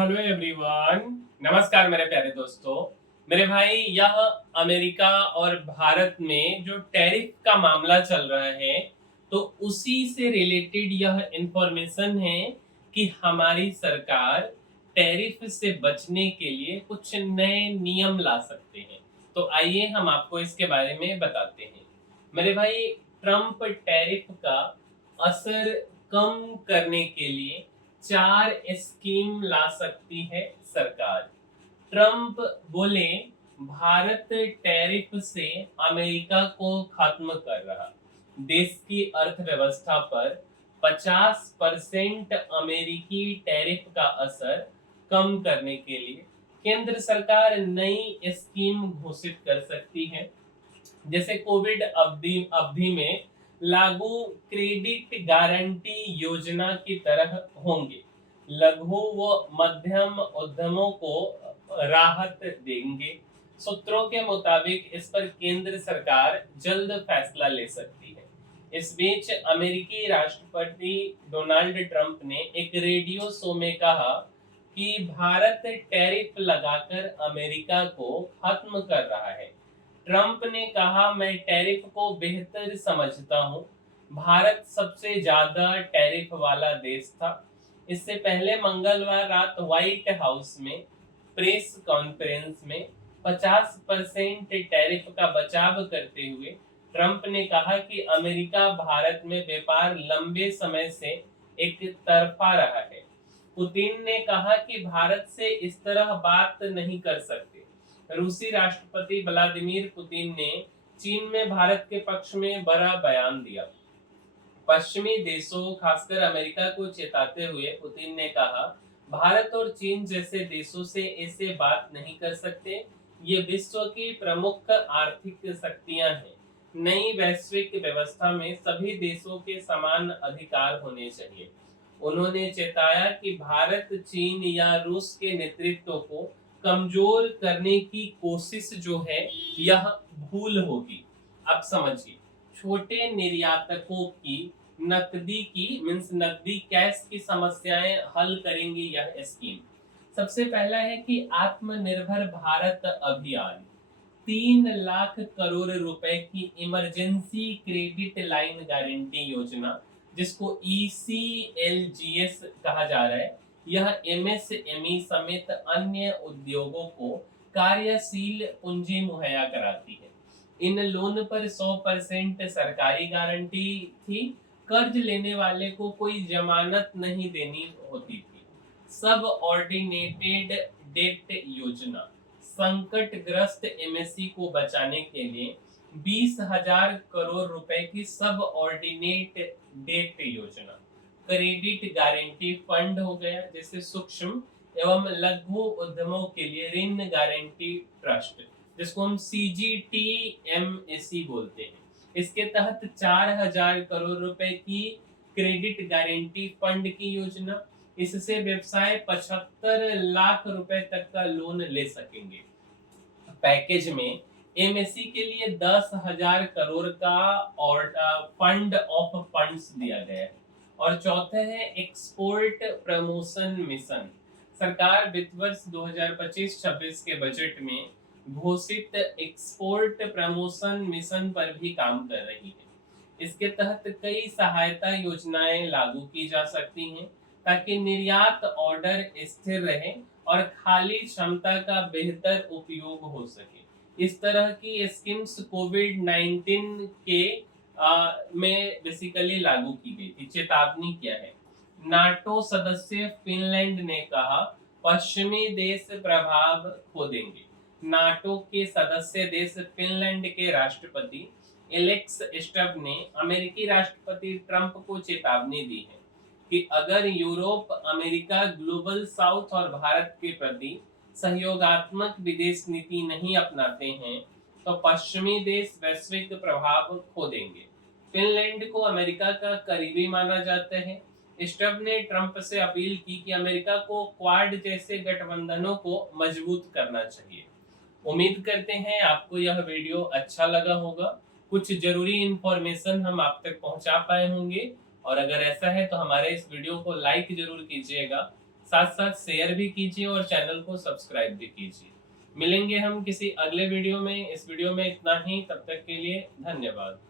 Hello everyone. नमस्कार मेरे प्यारे दोस्तों। मेरे भाई, यह अमेरिका और भारत में जो टैरिफ का मामला चल रहा है, तो उसी से रिलेटेड यह इंफॉर्मेशन है कि हमारी सरकार टैरिफ से बचने के लिए कुछ नए नियम ला सकते हैं। तो आइए हम आपको इसके बारे में बताते हैं। मेरे भाई, ट्रम्प टैरिफ का असर कम करने के लिए 4 स्कीम ला सकती है सरकार। ट्रम्प बोले, भारत टैरिफ से अमेरिका को खत्म कर रहा। देश की अर्थव्यवस्था पर 50% अमेरिकी टैरिफ का असर कम करने के लिए केंद्र सरकार नई स्कीम घोषित कर सकती है। जैसे कोविड अवधि अवधि में लागू क्रेडिट गारंटी योजना की तरह होंगे। लघु व मध्यम उद्यमों को राहत देंगे। सूत्रों के मुताबिक इस पर केंद्र सरकार जल्द फैसला ले सकती है। इस बीच अमेरिकी राष्ट्रपति डोनाल्ड ट्रंप ने एक रेडियो शो में कहा कि भारत टैरिफ लगाकर अमेरिका को खत्म कर रहा है। ट्रंप ने कहा, मैं टैरिफ को बेहतर समझता हूं। भारत सबसे ज्यादा टैरिफ वाला देश था। इससे पहले मंगलवार रात व्हाइट हाउस में प्रेस कॉन्फ्रेंस में 50% टैरिफ का बचाव करते हुए ट्रंप ने कहा कि अमेरिका भारत में व्यापार लंबे समय से एक तरफा रहा है। पुतिन ने कहा कि भारत से इस तरह बात नहीं कर सकते। रूसी राष्ट्रपति व्लादिमीर पुतिन ने चीन में भारत के पक्ष में बड़ा बयान दिया। पश्चिमी देशों, खासकर अमेरिका को चेताते हुए पुतिन ने कहा, भारत और चीन जैसे देशों से ऐसे बात नहीं कर सकते। ये विश्व की प्रमुख आर्थिक शक्तियां हैं। नई वैश्विक व्यवस्था में सभी देशों के समान अधिकार होने चाहिए। उन्होंने चेताया कि भारत, चीन या रूस के नेतृत्व को कमजोर करने की कोशिश जो है, यह भूल होगी। अब समझिए, छोटे निर्यातकों की नकदी कैश की समस्याएं हल करेंगी यह स्कीम। सबसे पहला है कि आत्मनिर्भर भारत अभियान। 3 लाख करोड़ रुपए की इमरजेंसी क्रेडिट लाइन गारंटी योजना, जिसको ECLGS कहा जा रहा है, यह MSME समेत अन्य उद्योगों को कार्यशील पूंजी मुहैया कराती है। इन लोन पर 100% सरकारी गारंटी थी। कर्ज लेने वाले को कोई जमानत नहीं देनी होती थी। सब ऑर्डिनेटेड डेट योजना, संकटग्रस्त MSE को बचाने के लिए 20,000 करोड़ रुपए की सब ऑर्डिनेट डेट योजना। क्रेडिट गारंटी फंड हो गया, जैसे सूक्ष्म एवं लघु उद्यमों के लिए ऋण गारंटी ट्रस्ट, जिसको हम CGTMSE बोलते हैं। इसके तहत 4,000 करोड़ रुपए की क्रेडिट गारंटी फंड की योजना। इससे व्यवसाय 75 लाख रुपए तक का लोन ले सकेंगे। पैकेज में MSE के लिए 10,000 करोड़ का और फंड ऑफ फंड्स दिया गया है। और चौथे है एक्सपोर्ट प्रमोशन मिशन। सरकार वित्त वर्ष 2025-26 के बजट में घोषित एक्सपोर्ट प्रमोशन मिशन पर भी काम कर रही है। इसके तहत कई सहायता योजनाएं लागू की जा सकती हैं, ताकि निर्यात ऑर्डर स्थिर रहे और खाली क्षमता का बेहतर उपयोग हो सके। इस तरह की स्कीम्स कोविड-19 के में बेसिकली लागू की गई थी। चेतावनी क्या है? नाटो सदस्य फिनलैंड ने कहा, पश्चिमी देश प्रभाव खो देंगे। नाटो के सदस्य देश फिनलैंड के राष्ट्रपति एलेक्स स्टब ने अमेरिकी राष्ट्रपति ट्रंप को चेतावनी दी है कि अगर यूरोप, अमेरिका, ग्लोबल साउथ और भारत के प्रति सहयोगात्मक विदेश नीति नहीं अपनाते हैं, तो पश्चिमी देश वैश्विक प्रभाव खो देंगे। फिनलैंड को अमेरिका का करीबी माना जाता है। स्टब ने ट्रंप से अपील की कि अमेरिका को क्वाड जैसे गठबंधनों को मजबूत करना चाहिए। उम्मीद करते हैं आपको यह वीडियो अच्छा लगा होगा। कुछ जरूरी इंफॉर्मेशन हम आप तक पहुंचा पाए होंगे। और अगर ऐसा है तो हमारे इस वीडियो को लाइक जरूर कीजिएगा, साथ साथ शेयर भी कीजिए और चैनल को सब्सक्राइब भी कीजिए। मिलेंगे हम किसी अगले वीडियो में। इस वीडियो में इतना ही, तब तक के लिए धन्यवाद।